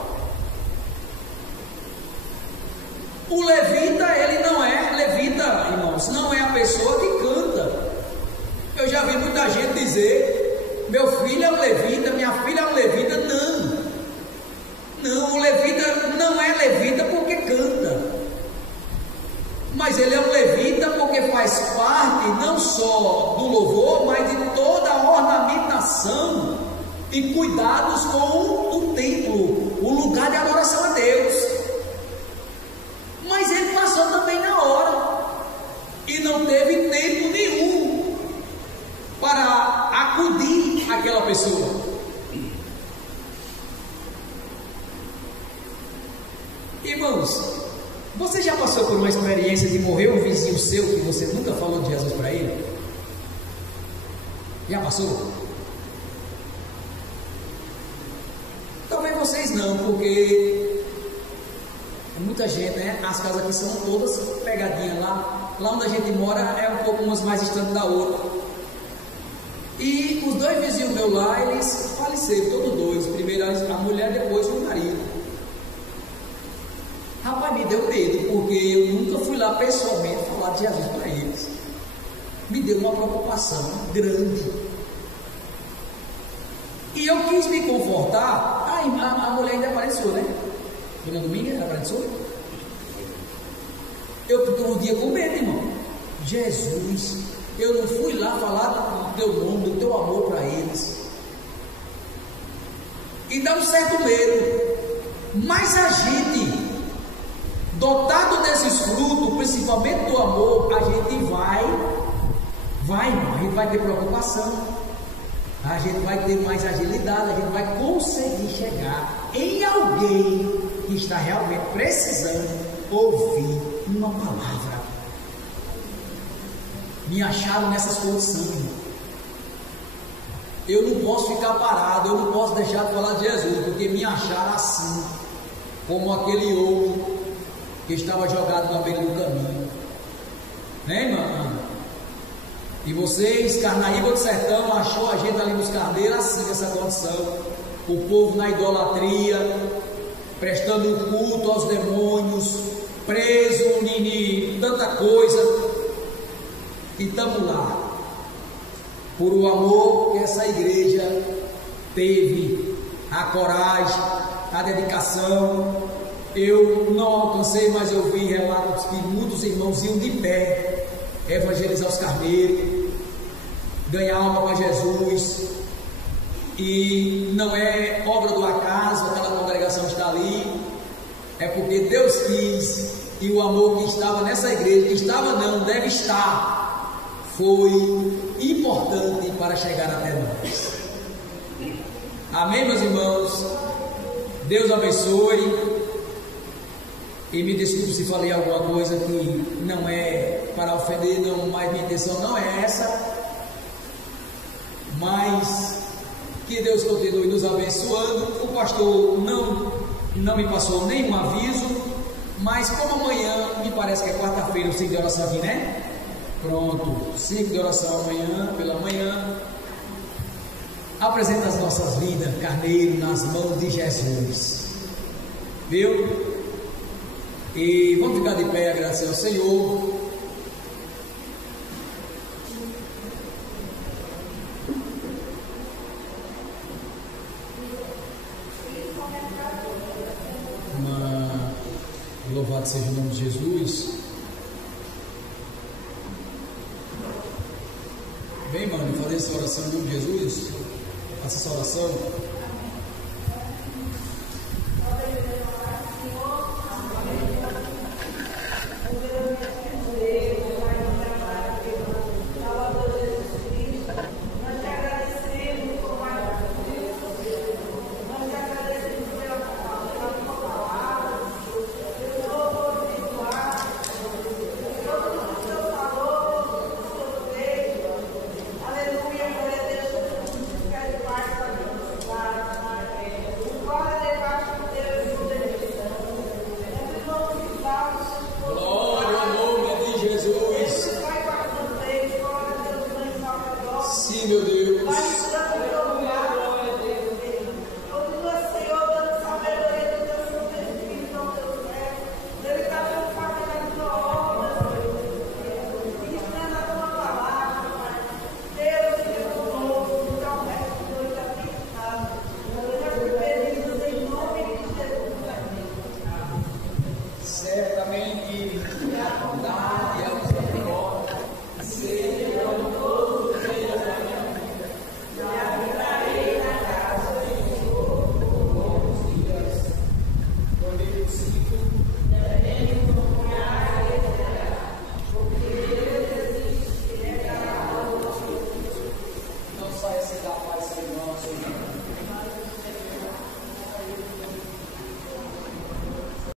O levita, ele não é levita, irmãos, não é a pessoa que canta. Eu já vi muita gente dizer, meu filho é um levita, minha filha é um levita. Não, o levita não é levita porque canta, mas ele é um levita porque faz parte não só do louvor, mas de toda a ornamentação e cuidados com o templo, o lugar de adoração a Deus. Mas ele passou também na hora e não teve tempo nenhum para acudir àquela pessoa. Irmãos, você já passou por uma experiência de morrer um vizinho seu que você nunca falou de Jesus para ele? Já passou? Talvez vocês não, porque muita gente, né? As casas aqui são todas pegadinhas. Lá onde a gente mora é um pouco umas mais distantes da outra. E os dois vizinhos meus lá, eles faleceram, todos dois. Primeiro a mulher, depois o marido. Rapaz, me deu medo, porque eu nunca fui lá pessoalmente falar de Jesus para eles. Me deu uma preocupação grande. E eu quis me confortar. A mulher ainda apareceu, né? Foi no domingo, ela apareceu? Eu estou um dia com medo, irmão. Jesus, eu não fui lá falar do teu nome, do teu amor para eles. E dá um certo medo. Mas a gente, dotado desses frutos, principalmente do amor, a gente a gente vai ter preocupação, a gente vai ter mais agilidade, a gente vai conseguir chegar em alguém que está realmente precisando ouvir uma palavra. Me acharam nessas condições, irmão. Eu não posso ficar parado, eu não posso deixar de falar de Jesus, porque me acharam assim, como aquele homem que estava jogado na beira do caminho, né, irmã? E vocês, Carnaíba do Sertão, achou a gente ali nos Carneiros assim, nessa condição, o povo na idolatria, prestando culto aos demônios, preso, tanta coisa, e estamos lá, por o amor que essa igreja teve, a coragem, a dedicação. Eu não alcancei, mas eu vi relatos que muitos irmãos iam de pé evangelizar os carneiros, ganhar alma para Jesus. E não é obra do acaso aquela congregação está ali, é porque Deus quis, e o amor que estava nessa igreja, que estava não, deve estar, foi importante para chegar até nós. Amém, meus irmãos? Deus abençoe. E me desculpe se falei alguma coisa que não é para ofender, não, mas minha intenção não é essa. Mas Que Deus continue nos abençoando. O pastor não me passou nenhum aviso, mas como amanhã, me parece que é quarta-feira, o ciclo de oração aqui, né? Pronto, ciclo de oração amanhã, pela manhã. Apresenta as nossas vidas, carneiro, nas mãos de Jesus. Viu? E vamos ficar de pé e agradecer ao Senhor. Louvado seja o nome de Jesus. Bem, mano, fazer essa oração em nome de Jesus. Faça essa oração. Sim, meu Deus.